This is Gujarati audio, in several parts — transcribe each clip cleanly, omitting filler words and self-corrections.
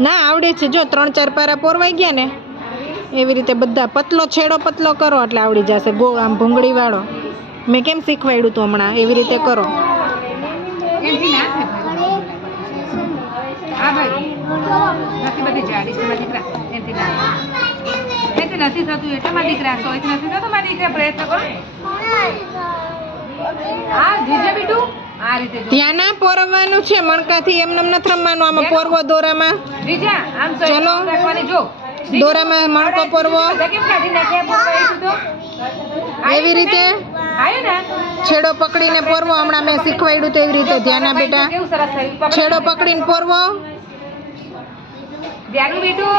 ના આવડે છે જો 3-4 પારા પોરવાઈ ગયા ને એવી રીતે બધા પતલો છેડો પતલો કરો એટલે આવડી જશે. ગોળ આમ ભૂંગળી વાળો મેં કેમ શીખવાડ્યું તું હમણાં એવી રીતે કરો. નથી થતું એટલે મારા દીકરા નથી થતું મારા દીકરા પ્રયત્ન કરો. હા જીજે બીટું આ રીતે ત્યાં ના પોરવાનું છે મણકાથી એમને નથી રમવાનું. આમાં પોરવો દોરામાં જીજા આમ ચલો રાખવાની જો દોરામાં મણકો પોરવો કેમ કાઢી નાખ્યા પૂરવા એ તો એવી રીતે આયો ને છેડો પકડીને પોરવો. હમણાં મેં શીખવાડ્યું તો એવી રીતે ધ્યાન ના બેટા કેવું સરસ થયું. છેડો પકડીને પોરવો. ધ્યાન બીટું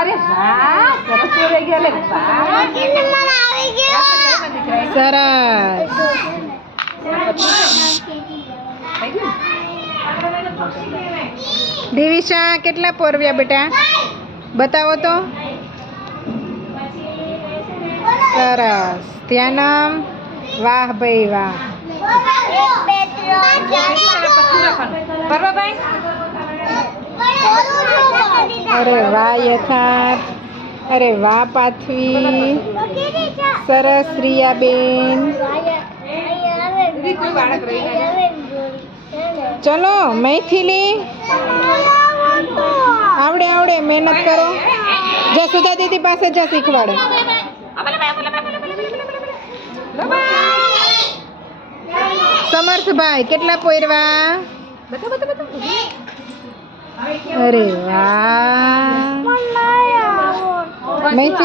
અરે વાહ સરસ પોરાઈ ગયા લે વાહ સરસ. દિવિશા કેટલા પોરવ્યા બેટા બતાવો તો. સરસ ધ્યાનમ વાહ ભાઈ વાહ. અરે વાહ યથાર્થ. અરે વાહ પાથવી. સરસ રિયાબેન. ચલો મૈથિલી આવડે આવડે મહેનત કરો. જા સુધા દીદી પાસે જા શીખવાડે. સમર્થભાઈ કેટલા પોરવા. અરે વાહ મૈથિલી.